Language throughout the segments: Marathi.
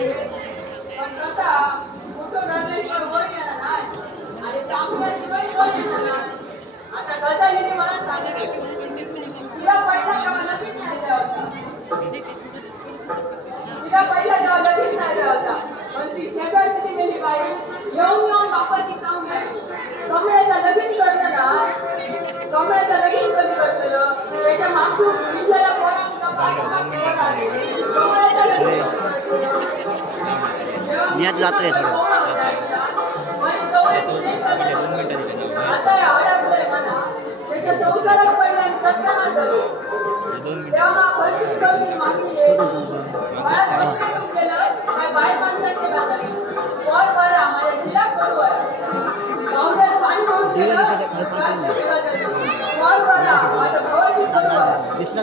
पाहिजे पण आता गजालीने मला लगेच नाही द्या होता ती शेजारची बाई. येऊन येऊन कमळ्याचा लगेच करणार कमळ्याचा लगेच कधी करतलं त्याच्या मागचं जेव्हा मी आता जातोय थोडं. पोरं होत्या एकदा, वरी चवळीची शेंग करतात. आता या अडकलंय मला त्याच्या संसारात पडला आणि सत्यानाश झालो तेव्हा खर्च करून मागणी आहे करू दिसला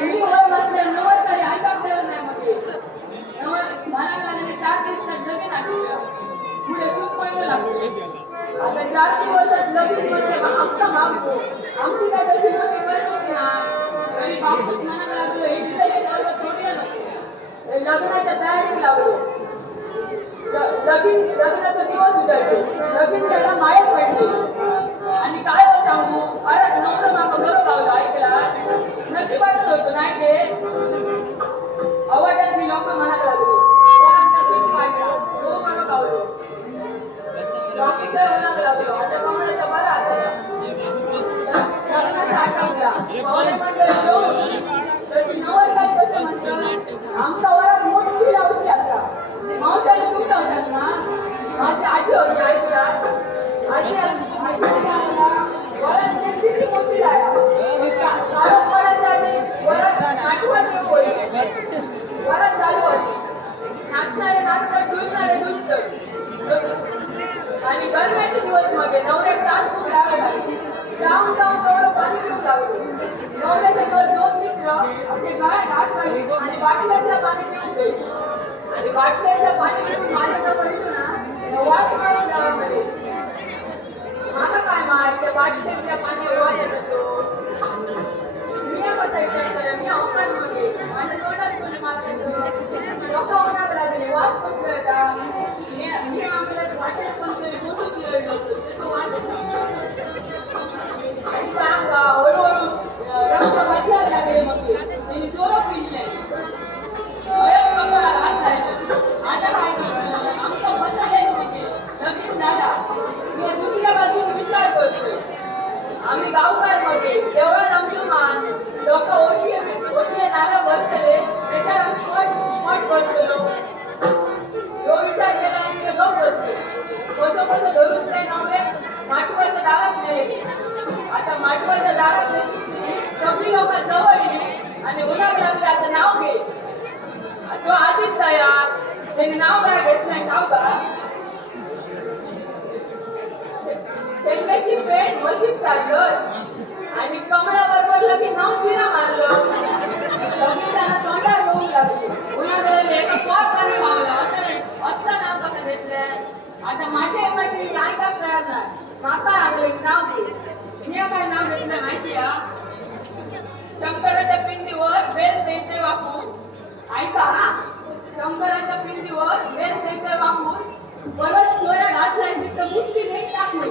आता मी होय म्हटलं नवर तरी ऐका मिळत नाही मध्ये नवर म्हणायला लागले चार दिवसात जमीन आठवलं पुढे सुख महिना लागले आता चार दिवसात लगीन म्हणजे आमचा मागतो. आमची काय तशी नव्हती परिस्थिती नाही तरी बापूस म्हणायला लागलो हे तिथे सर्व थोडी नसते. हे लग्नाच्या तयारीला लागलो. ल- लगीन लग्नाचा दिवस उजाडले लगीन त्याला माये नशिबातच होतो नाही ते. आवडत मी लोक म्हणायला लागले पोरांचा हो, सीट काढला तो बरं गावलो बाकीचं म्हणायला लागलो आता कमळाचा बरा आता. लग्नाचा पाहुणे मंडळी तशी नवर काय कसं म्हणतं? आमचा वरात मोठी लावची असा. मावशाने ना माझी आजी होती ऐकला आजी आजी वरात किती मोठी लाया. जाऊन जाऊन तेवढं पाणी पिऊ लागले नवऱ्याचे दोन मित्र असे गळ्यात हात घालले आणि बाटल्यातलं पाणी पिऊन गेले आणि बाटल्यातलं पाणी पिऊन माझ्याजवळ येतो ना आम्ही गावकारमध्ये लोक ओटी ओटी नारळ भरतले त्याच्यावर आम्ही पट पट जो विचार केला ते गप बसतो. कसं कसं धरून ते नवरे माटवाच्या दारात नेले. आता माटवाच्या दारात सगळी लोक जवळ येली आणि उन्हाळ लागले आता नाव घे. तो आधीच तयार त्याने नाव काय घेतलंय नाव काय पेट चाललं आणि कमळाबरोबर लगेच नाव चिरा मारलं. लगेच त्याला तोंडावर होऊ लागली. उन्हाळ्याला एका पॉट पाणी लावलं असं असतं नाव कसं घेतलंय? आता माझ्या मैत्रिणी ऐका तयार नाही माका लागले नाव घे. मी काय नाव घेतलं माहिती आहे? शंकराच्या पिंडीवर बेल दैत्य वापरून ऐका शंकराच्या पिंडीवर बेल दैत्य वापरून परत चोऱ्या घातल्या शिक्त मुठली देत टाकून